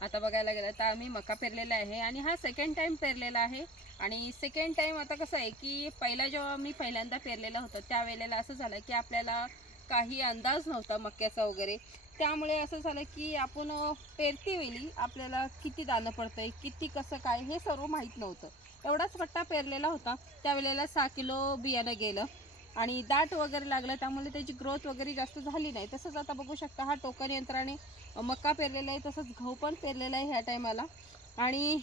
आता बघायला गेलं तर आम्ही मका पेरलेला आहे आणि हा सेकंड टाइम पेरलेला आहे. आणि सेकंड टाइम आता कसं आहे की पहिला जेव्हा मी पहिल्यांदा पेरलेला होतं त्यावेळेला असं झालं की आपल्याला काही अंदाज नव्हता मक्याचा वगैरे. त्यामुळे असं झालं की आपण अं, पेरती वेळी आपल्याला किती दाणं पडतं आहे किती कसं काय हे सर्व माहीत नव्हतं. एवढाच पट्टा पेरलेला होता. त्यावेळेला सहा किलो बियाणं गेलं. आणि दाट वगैरे लागलं त्यामुळे त्याची ग्रोथ वगैरे जास्त झाली नाही. तसंच आता बघू शकता हा टोकन यंत्राने मका पेरलेला आहे तसंच गहू पण पेरलेला आहे ह्या टायमाला आणि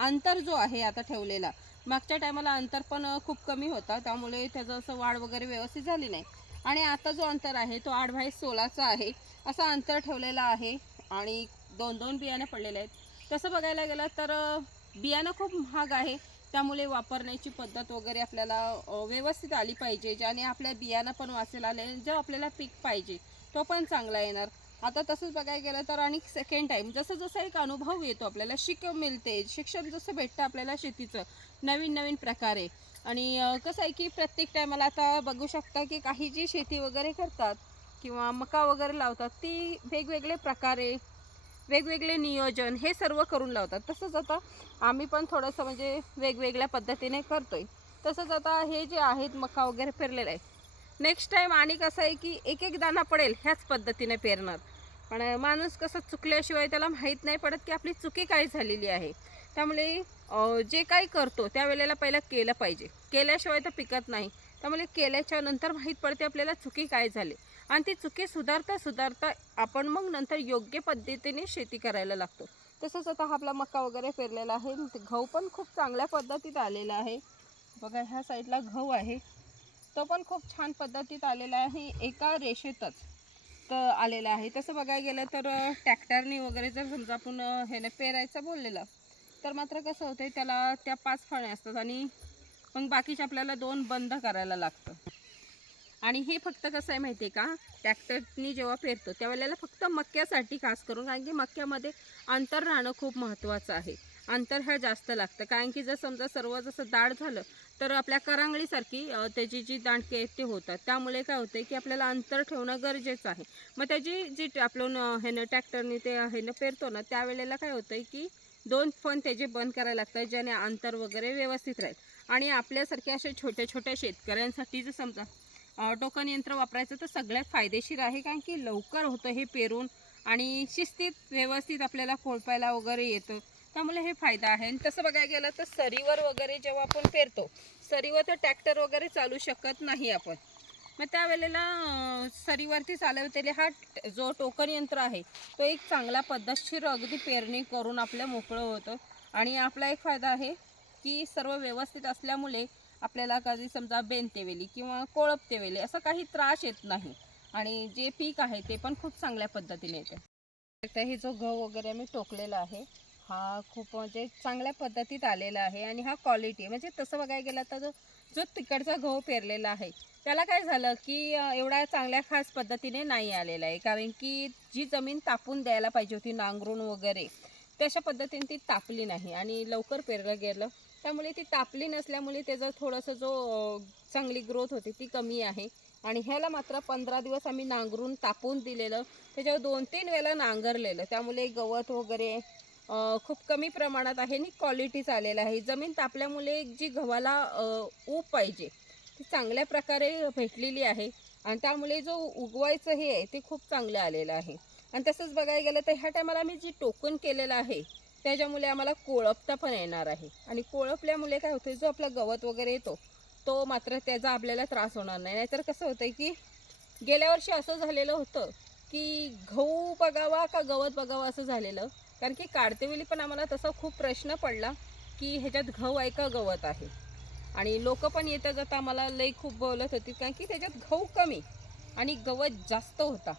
अंतर जो आहे आता ठेवलेला मागच्या टायमाला अंतर पण खूप कमी होता त्यामुळे त्याचं असं वाढ वगैरे व्यवस्थित झाली नाही. आणि आता जो अंतर आहे तो आठ बाय सोळाचा आहे. असा अंतर ठेवलेला आहे आणि दोन दोन बियाणं पडलेले आहेत. तसं बघायला गेलं तर बियाणं खूप महाग आहे. त्यामुळे वापरण्याची पद्धत वगैरे आपल्याला व्यवस्थित आली पाहिजे ज्याने आपल्या बियाणं पण वाचेल आले जो आपल्याला पीक पाहिजे तो पण चांगला येणार. आता तसंच बघायला गेलं तर आणि सेकंड टाईम जसं जसं एक अनुभव येतो आपल्याला शिक मिळते शिक्षण जसं भेटतं आपल्याला शेतीचं नवीन नवीन प्रकारे. आणि कसं आहे की प्रत्येक टायमाला आता बघू शकता की काही जी शेती वगैरे करतात किंवा मका वगैरे लावतात ती वेगवेगळे प्रकारे वेगवेगळे नियोजन हे सर्व करून लावतात. तसंच आता आम्ही पण थोडंसं म्हणजे वेगवेगळ्या पद्धतीने करतो आहे तसंच आता हे जे आहेत मका वगैरे पेरलेलं आहे नेक्स्ट टाईम आणि कसं आहे की एक एक दाना पडेल ह्याच पद्धतीने पेरणार. पण माणूस कसं चुकल्याशिवाय त्याला माहीत नाही पडत की आपली चुकी काय झालेली आहे. त्यामुळे जे काही करतो त्यावेळेला पहिलं केलं पाहिजे. केल्याशिवाय तर पिकत नाही. त्यामुळे केल्याच्यानंतर माहीत पडते आपल्याला चुकी काय झाली. आणि ती चुकी सुधारता सुधारता आपण मग नंतर योग्य पद्धतीने शेती करायला लागतो. तसंच आता हा आपला मका वगैरे पेरलेला आहे. ते गहू पण खूप चांगल्या पद्धतीत आलेला आहे. बघा ह्या साईडला गहू आहे. तो पण खूप छान पद्धतीत आलेला आहे. एका रेषेतच तर आलेला आहे. तसं बघायला गेलं तर ट्रॅक्टरने वगैरे जर समजा आपण ह्याने पेरायचं बोललेलं तर मात्र कसं होतं त्याला त्या पाच फळे असतात आणि मग बाकीचे आपल्याला दोन बंद करायला लागतं. आणि हे फक्त कसं आहे माहिती आहे का? ट्रॅक्टरनी जेव्हा पेरतो त्यावेळेला फक्त मक्यासाठी खास करून कारण की मक्यामध्ये अंतर राहणं खूप महत्त्वाचं आहे. अंतर हे जास्त लागतं. कारण की जर समजा सर्व जसं दाड झालं तर आपल्या करांगळीसारखी त्याची जी दांडके आहेत ते होतात. त्यामुळे काय होतं की आपल्याला अंतर ठेवणं गरजेचं आहे. मग त्याची जी ट- आपण ह्यानं ट्रॅक्टरने ते ह्यानं पेरतो ना त्यावेळेला काय होतं की दोन फण त्याचे बंद करायला लागतात ज्याने अंतर वगैरे व्यवस्थित राहील. आणि आपल्यासारख्या अशा छोट्या छोट्या शेतकऱ्यांसाठी जर समजा टोकन यंत्र वापरायचं तर सगळ्यात फायदेशीर आहे कारण की लवकर होतं हे पेरून आणि शिस्तीत व्यवस्थित आपल्याला फोडपायला वगैरे येतं. त्यामुळे हे फायदा आहे. आणि तसं बघायला गेलं तर सरीवर वगैरे जेव्हा आपण पेरतो सरीवर तर ट्रॅक्टर वगैरे चालू शकत नाही आपण. मग त्यावेळेला सरीवरती चालवतेले हा जो टोकन यंत्र आहे तो एक चांगला पद्धतशीर अगदी पेरणी करून आपलं मोकळं होतं. आणि आपला एक फायदा आहे की सर्व व्यवस्थित असल्यामुळे आपल्याला कधी समजा बेनतेवेली किंवा कोळपतेवेली असं काही त्रास येत नाही. आणि जे पीक आहे ते पण खूप चांगल्या पद्धतीने येतं. हे जो गहू वगैरे मी टोकलेला आहे हा खूप म्हणजे चांगल्या पद्धतीत आलेला आहे आणि हा क्वालिटी म्हणजे तसं बघायला गेलं तर जो जो तिकडचा गहू पेरलेला आहे त्याला काय झालं की एवढा चांगल्या खास पद्धतीने नाही आलेला आहे. कारण की जी जमीन तापून द्यायला पाहिजे होती नांगरून वगैरे तशा पद्धतीने ती तापली नाही आणि लवकर पेरलं गेलं. त्यामुळे ती तापली नसल्यामुळे त्याचा थोडंसं जो चांगली ग्रोथ होती ती कमी आहे. आणि ह्याला मात्र पंधरा दिवस आम्ही नांगरून तापून दिलेलं. त्याच्यावर दोन तीन वेळा नांगरलेलं. त्यामुळे गवत वगैरे खूप कमी प्रमाणात आहे आणि क्वालिटीच आलेलं आहे. जमीन तापल्यामुळे जी गव्हाला ऊब पाहिजे ती चांगल्या प्रकारे भेटलेली आहे. आणि त्यामुळे जो उगवायचं हे आहे ते खूप चांगलं आलेलं आहे. आणि तसंच बघायला गेलं तर ह्या टायमाला आम्ही जी टोकन केलेलं आहे त्याच्यामुळे आम्हाला कोळपता पण येणार आहे. आणि कोळपल्यामुळे काय होतं जो आपला गवत वगैरे येतो तो मात्र त्याचा आपल्याला त्रास होणार नाही. नाहीतर कसं होतं की गेल्या वर्षी असं झालेलं होतं की गहू बघावा का गवत बघावं असं झालेलं. कारण की काढतेवेळी पण आम्हाला तसा खूप प्रश्न पडला की ह्याच्यात गहू आहे का गवत आहे? आणि लोक पण येता जाता आम्हाला लई खूप बोलत होती कारण की त्याच्यात गहू कमी आणि गवत जास्त होता.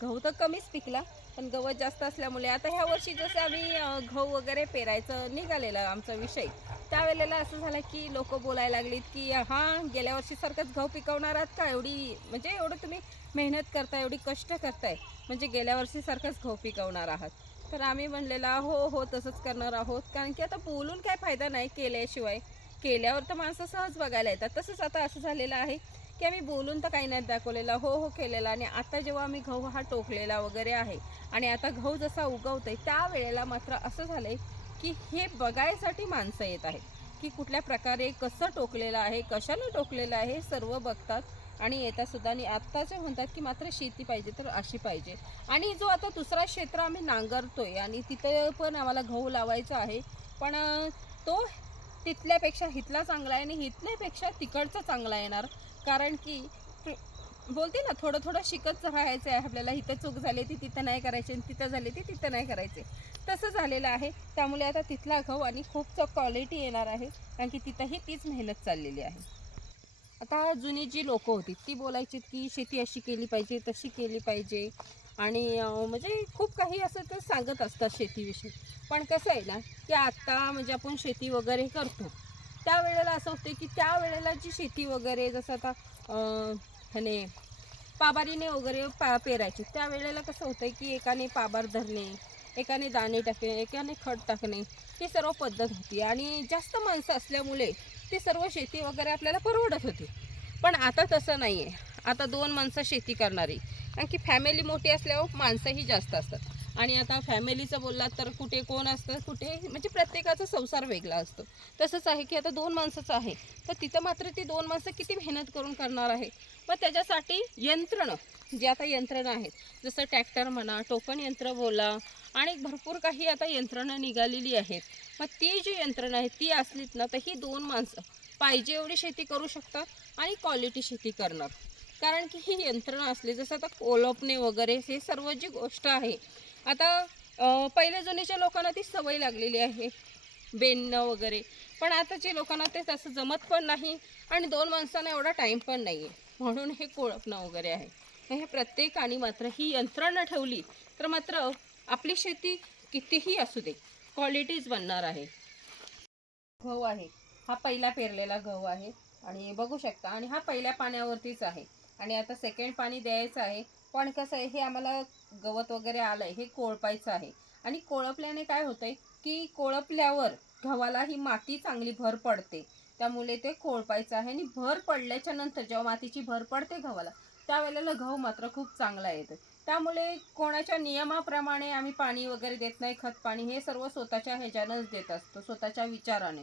गहू तर कमीच पिकला पण गवत जास्त असल्यामुळे आता ह्या वर्षी जसं आम्ही गहू वगैरे पेरायचं निघालेलं आमचा विषय त्यावेळेला असं झालं की लोक बोलायला लागलीत की हां गेल्या वर्षीसारखंच गहू पिकवणार आहात का? एवढी म्हणजे एवढं तुम्ही मेहनत करताय एवढी कष्ट करताय म्हणजे गेल्या वर्षीसारखंच गहू पिकवणार आहात. तर आम्ही म्हणलेला हो हो तसंच करणार आहोत. कारण की आता बोलून काय फायदा नाही केल्याशिवाय केल्यावर तर माणसं सहज बघायला येतात. तसंच आता असं झालेलं आहे की आम्ही बोलून तर काही नाही दाखवलेला. हो हो केलेला. आणि आता जेव्हा आम्ही गहू हा टोकलेला वगैरे आहे आणि आता गहू जसा उगवतोय त्यावेळेला मात्र असं झालंय की हे बघायसाठी माणसं येत आहेत की कुठल्या प्रकारे कसं टोकलेलं आहे कशाने टोकलेलं आहे हे सर्व बघतात. आणि येतात सुद्धा आणि आत्ताचे म्हणतात की मात्र शेती पाहिजे तर अशी पाहिजे. आणि जो आता दुसरा क्षेत्र आम्ही नांगरतोय आणि तिथं पण आम्हाला गहू लावायचा आहे पण तो तिथल्यापेक्षा हिथला चांगला आहे आणि हिथल्यापेक्षा तिकडचा चांगला येणार. कारण की बोलते ना थोडं थोडं शिकत राहायचं आहे आपल्याला. इथं चूक झाली ती तिथं नाही करायची आणि तिथं झाली ती तिथं नाही करायचे. तसं झालेलं आहे. त्यामुळे आता तिथला गहू आणि खूप क्वालिटी येणार आहे. कारण की तिथंही तीच मेहनत चाललेली आहे. आता जुनी जी लोक होती ती बोलायची की शेती अशी केली पाहिजे तशी केली पाहिजे. आणि म्हणजे खूप काही असं तर सांगत असतात शेतीविषयी. पण कसं आहे ना की आत्ता म्हणजे आपण शेती वगैरे करतो. त्यावेळेला असं होतं की त्यावेळेला जी शेती वगैरे जसं आता अं, ह्याने पाबारीने वगैरे पा पेरायची त्यावेळेला कसं होतं की एकाने पाबार धरणे एकाने दाणे टाकणे एकाने खत टाकणे ही सर्व पद्धत होती. आणि जास्त माणसं असल्यामुळे ती सर्व शेती वगैरे आपल्याला परवडत होती. पण आता तसं नाही आहे आता दोन माणसं शेती करणारी. कारण की फॅमिली मोठी असल्यावर माणसंही जास्त असतात. आणि आता फॅमिलीचं बोललात तर कुठे कोण असतं कुठे? म्हणजे प्रत्येकाचा संसार वेगळा असतो. तसंच आहे की आता दोन माणसाचं आहे. तर तिथं मात्र ती दोन माणसं किती मेहनत करून करणार आहे मग त्याच्यासाठी यंत्रणं जे आता यंत्रणं आहेत जसं ट्रॅक्टर म्हणा टोकन यंत्र बोला आणि भरपूर काही आता यंत्रणं निघालेली आहेत. मग ती जी यंत्रणं आहेत ती असलीत ना तर ही दोन माणसं पाहिजे एवढी शेती करू शकतात आणि क्वालिटी शेती करणार. कारण की ही यंत्रणा असली जसं आता कोलपणे वगैरे हे सर्व जी गोष्ट आहे आता पहिल्या जुनीच्या लोकांना ती सवय लागलेली आहे बेनणं वगैरे. पण आताच्या लोकांना ते तसं जमत पण नाही आणि दोन माणसांना एवढा टाईम पण नाही आहे म्हणून हे कोळपणं वगैरे आहे. हे प्रत्येकाने मात्र ही यंत्रणा ठेवली तर मात्र आपली शेती कितीही असू दे क्वालिटीज बनणार आहे. गहू आहे. हा पहिला पेरलेला गहू आहे. आणि बघू शकता आणि हा पहिल्या पाण्यावरतीच आहे. आणि आता सेकंड पाणी द्यायचं आहे. पण कसं आहे हे आम्हाला गवत वगैरे आलं आहे हे कोळपायचं आहे. आणि कोळपल्याने काय होतंय की कोळपल्यावर गव्हाला ही माती चांगली भर पडते. त्यामुळे ते कोळपायचं आहे आणि भर पडल्याच्या नंतर जेव्हा मातीची भर पडते गव्हाला त्यावेळेला गहू मात्र खूप चांगला येतो. त्यामुळे कोणाच्या नियमाप्रमाणे आम्ही पाणी वगैरे देत नाही खत पाणी हे सर्व स्वतःच्या ह्याच्यानंच देत असतो स्वतःच्या विचाराने.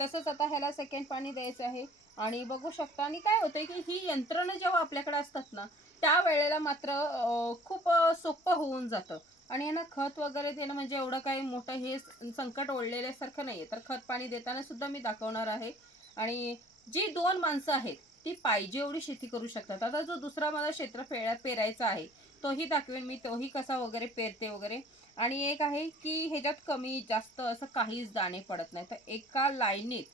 तसंच आता ह्याला सेकंड पाणी द्यायचं आहे. आणि बघू शकता. आणि काय होतंय की ही यंत्रणं जेव्हा आपल्याकडे असतात ना त्यावेळेला मात्र खूप सोपं होऊन जातं. आणि यांना खत वगैरे देणं म्हणजे एवढं काही मोठं हे संकट ओढलेल्यासारखं नाही आहे तर खत पाणी देताना सुद्धा मी दाखवणार आहे. आणि जी दोन माणसं आहेत ती पाहिजे एवढी शेती करू शकतात. आता जो दुसरा मला क्षेत्र फेळा पेरायचा आहे तोही दाखवेन मी. तोही कसा वगैरे पेरते वगैरे. आणि एक आहे की ह्याच्यात कमी जास्त असं काहीच दाणे पडत नाही. तर एका लाईनीत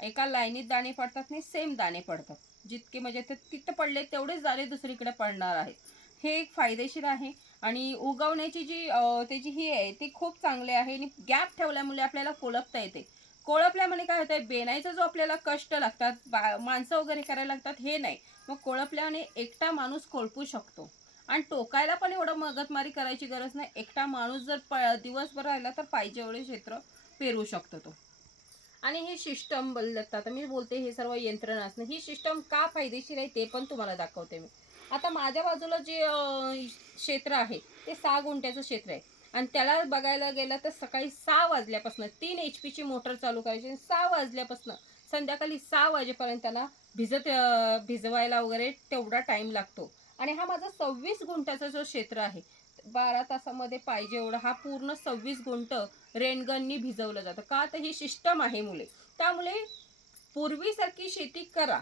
एका लाईनीत दाणे पडतात नाही सेम दाणे पडतात. जितके म्हणजे ते तिथं पडले तेवढेच दाणे दुसरीकडे पडणार आहेत. हे एक फायदेशीर आहे. आणि उगवण्याची जी त्याची ही आहे ती खूप चांगली आहे आणि गॅप ठेवल्यामुळे आपल्याला कोळपता येते. कोळपल्यामुळे काय होतं बेनायचा जो आपल्याला कष्ट लागतात बा माणसं वगैरे करायला लागतात हे नाही. मग कोळपल्याने एकटा माणूस कोळपू शकतो. आणि टोकायला पण एवढं मगतमारी करायची गरज नाही. एकटा माणूस जर प दिवसभर राहिला तर पाहिजे एवढे क्षेत्र पेरू शकतो तो. आणि हे सिस्टम बोलतात आता मी बोलते हे सर्व यंत्रणा असणं ही सिस्टम का फायदेशीर आहे ते पण तुम्हाला दाखवते मी. आता माझ्या बाजूला जे क्षेत्र आहे ते सहा गुंठ्याचं क्षेत्र आहे. आणि त्याला बघायला गेलं तर सकाळी सहा वाजल्यापासून तीन एच पीची मोटर चालू करायची आणि सहा वाजल्यापासून संध्याकाळी सहा वाजेपर्यंत त्याला भिजत भिजवायला वगैरे तेवढा टाईम लागतो. आणि हा माझा सव्वीस गुंठ्याचा जो क्षेत्र आहे बारा तासामध्ये पाहिजे एवढा हा पूर्ण सव्वीस गुंठ रेनगननी भिजवलं जातं. का तर ही सिस्टम आहे मुले. त्यामुळे पूर्वीसारखी शेती करा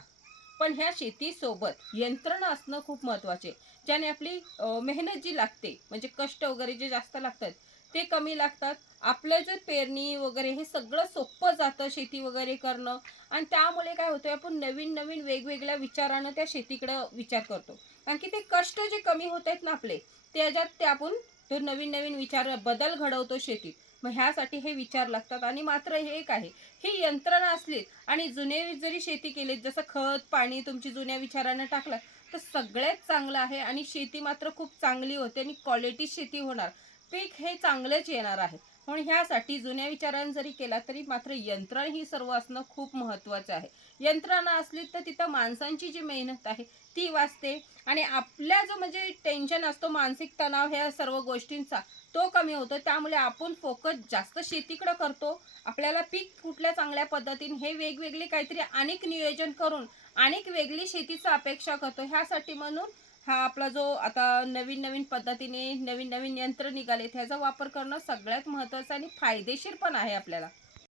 पण ह्या शेतीसोबत यंत्रणा असणं खूप महत्त्वाचे ज्याने आपली मेहनत जी लागते म्हणजे कष्ट वगैरे जे जास्त लागतात ते कमी लागतात. आपलं जे पेरणी वगैरे हे सगळं सोपं जातं शेती वगैरे करणं. आणि त्यामुळे काय होतं आपण नवीन नवीन वेगवेगळ्या विचारानं त्या शेतीकडं विचार करतो. कारण की ते कष्ट जे कमी होत आहेत ना आपले त्याच्यात ते आपण तो नवीन नवीन विचार बदल घडवतो शेतीत. मग ह्यासाठी हे विचार लागतात. आणि मात्र हे एक आहे. ही यंत्रणा असली आणि जुने जरी शेती केली जसं खत पाणी तुमची जुन्या विचारानं टाकलं तर सगळ्यात चांगलं आहे आणि शेती मात्र खूप चांगली होते आणि क्वालिटी शेती होणार. पीक हे चांगलेच येणार आहे. म्हणून ह्यासाठी जुन्या विचारानं जरी केला तरी मात्र यंत्रण ही सर्व असणं खूप महत्त्वाचं आहे. यंत्रणा असली तर तिथं माणसांची जी मेहनत आहे ती वाचते. आणि आपल्या जो म्हणजे टेन्शन असतो मानसिक तणाव ह्या सर्व गोष्टींचा तो कमी होतो. त्यामुळे आपण फोकस जास्त शेतीकडे करतो. आपल्याला पीक कुठल्या चांगल्या पद्धतीने हे वेगवेगळे काहीतरी अनेक नियोजन करून अनेक वेगळी शेतीचा अपेक्षा करतो. ह्यासाठी म्हणून हा आपला जो आता नवीन नवीन पद्धतीने नवीन नवीन यंत्र निघाले त्याचा वापर करणं सगळ्यात महत्त्वाचं आणि फायदेशीर पण आहे आपल्याला.